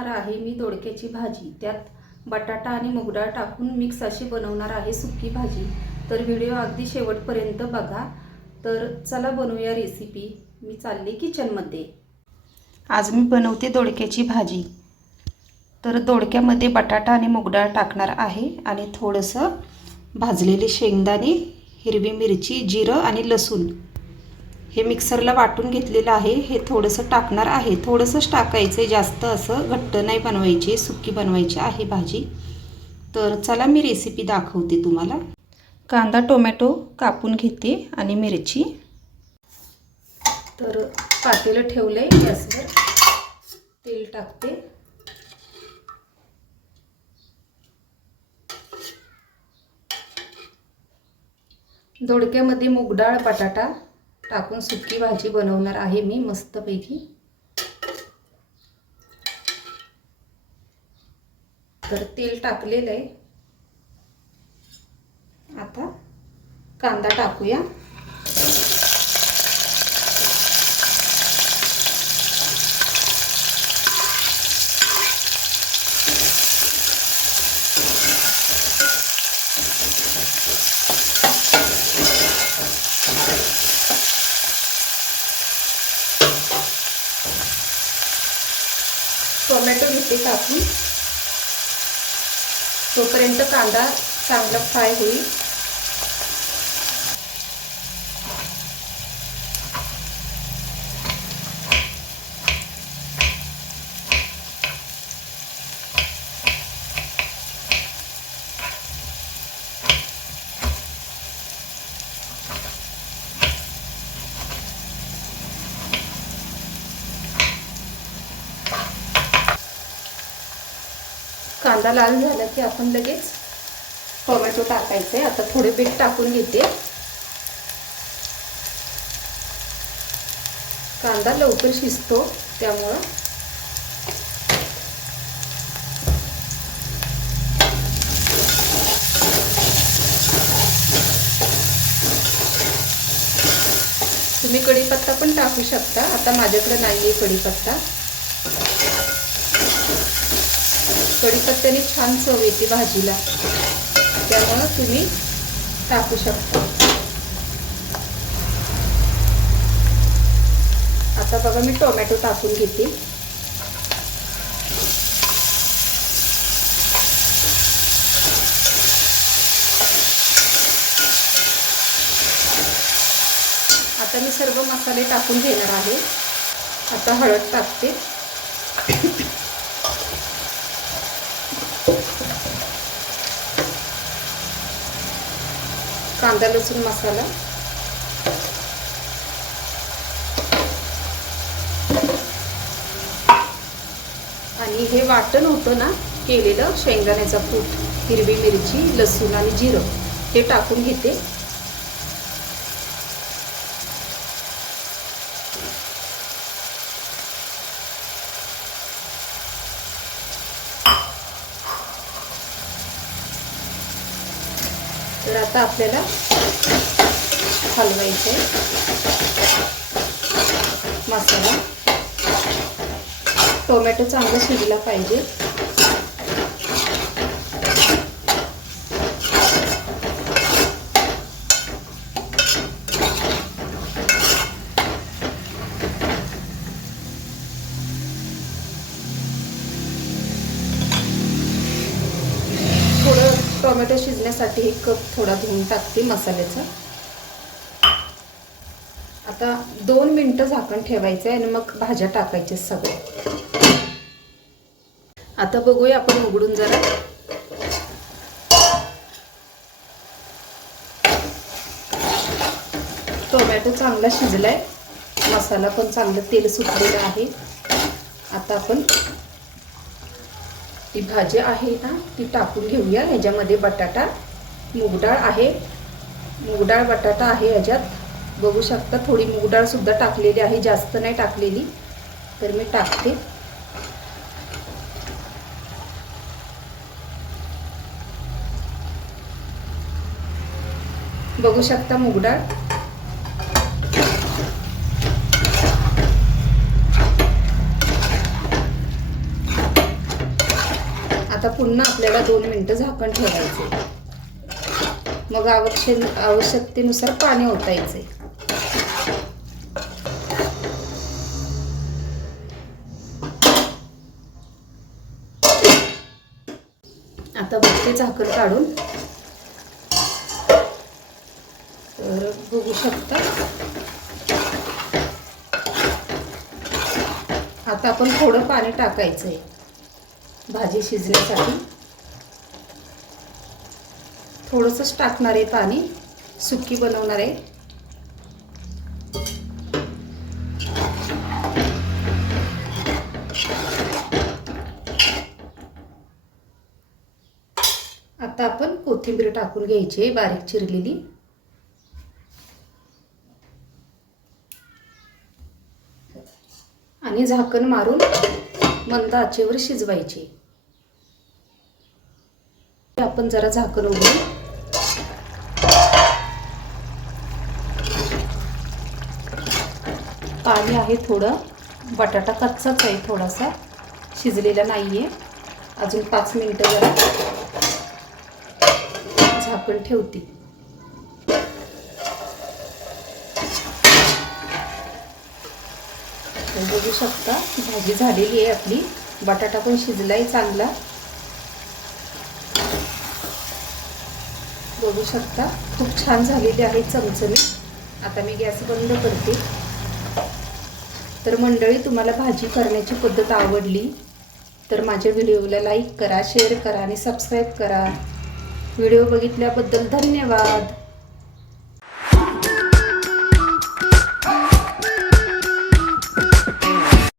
बनवणार आहे मी दोडक्याची भाजी। त्यात बटाटा आणि मूग डाळ टाकून मिक्स अशी बनवणार आहे सुकी भाजी। तर व्हिडिओ अगदी शेवटपर्यंत बघा। तर चला बनवूया रेसिपी। मी चालले किचनमध्ये। आज मी बनवते दोडक्याची भाजी। तर दोडक्यामध्ये बटाटा आणि मूग डाळ टाकणार आहे आणि थोडंसं भाजलेले शेंगदाणे, हिरवी मिरची, जिरं आणि लसूण हे मिक्सरला वाटून घेतलेलं आहे। हे थोडंसं टाकणार आहे। थोडंसंच टाकायचं, जास्त असं घट्ट नाही बनवायची, सुकी बनवायची आहे भाजी। तर चला मी रेसिपी दाखवते तुम्हाला। कांदा टोमॅटो कापून घेते आणि मिरची। तर पातेलं ठेवलंय गॅसवर, तेल टाकते। दोडक्यामध्ये मूग डाळ बटाटा टाकून सुकी भाजी बनवणार आहे मी मस्तपैकी। तर तेल टाकलेलं आहे। आता कांदा टाकूया। टोमॅटो घेते टाकून। तोपर्यंत कांदा चांगला फ्राय होईल। कांदा लाल झाला की आपण लगेच टोमॅटो टाकायचे। आता थोडे मीठ टाकून घेते। कांदा लवकर शिजतो त्यामुळे। तुम्ही कढीपत्ता पण टाकू शकता। आता माझ्याकडे नाहीये कढीपत्ता। कढीपत्त्याने छान चव येते भाजीला, त्यामुळे तुम्ही टाकू शकता। आता बघा मी टोमॅटो टाकून घेते। आता मी सर्व मसाले टाकून घेणार आहे। आता हळद टाकते। कांदा लसूण मसाला, आणि हे वाटण होतं ना केलेलं शेंगदाण्याचा कूट, हिरवी मिरची, लसूण आणि जिरं हे टाकून घेते। तर आता आपल्याला हलवायचं आहे मसाला। टोमॅटो चांगला शिजला पाहिजे। टोमॅटो शिजण्यासाठी एक कप थोडा धुवून टाकते मसाल्याचा। आता 2 मिनिटं झाकण ठेवायचं आहे आणि मग भाज्या टाकायच्या सगळ्या। आता बघूया आपण उघडून जरा। टोमॅटो चांगला शिजलाय, मसाला पण चांगलं तेल सुटलेलं आहे। आता आपण ही भाजी आहे ना ती टाकून घेऊया। ह्याच्यामध्ये बटाटा, मूग डाळ आहे, मूग डाळ बटाटा आहे ह्याच्यात। बघू शकता थोडी मूग डाळ सुद्धा टाकलेली आहे, जास्त नाही टाकलेली। तर मी टाकते। बघू शकता मूग डाळ। आता पुन्हा आपल्याला 2 मिनिटं झाकण ठेवायचे. मग आवश्यकतेनुसार पाणी ओतायचे. आता बघते झाकण काढून, तर बघू शकता. आता आपण थोडं पाणी टाकायचं आहे भाजी शिजण्यासाठी. थोडंसंच टाकणार आहे पाणी, सुकी बनवणार आहे. आता आपण कोथिंबीर टाकून घ्यायची आहे बारीक चिरलेली. आणि झाकण मारून मंद आचेवर शिजवायची. आपण जरा झाकण उघडू. पाणी आहे थोडं, बटाटा कच्चाच आहे, थोडासा शिजलेला नाहीये अजून. 5 मिनिटं जरा झाकण ठेवते. बघू शकता भाजी झालेली आहे आपली. बटाटा पण शिजलाय चांगला. बघू शकता खूप छान झालेली आहे, चमचमीत. आता मी गॅस बंद करते. तर मंडळी, तुम्हाला भाजी करण्याची पद्धत आवडली तर माझ्या व्हिडिओला लाईक करा, शेअर करा आणि सबस्क्राईब करा. व्हिडिओ बघितल्याबद्दल धन्यवाद.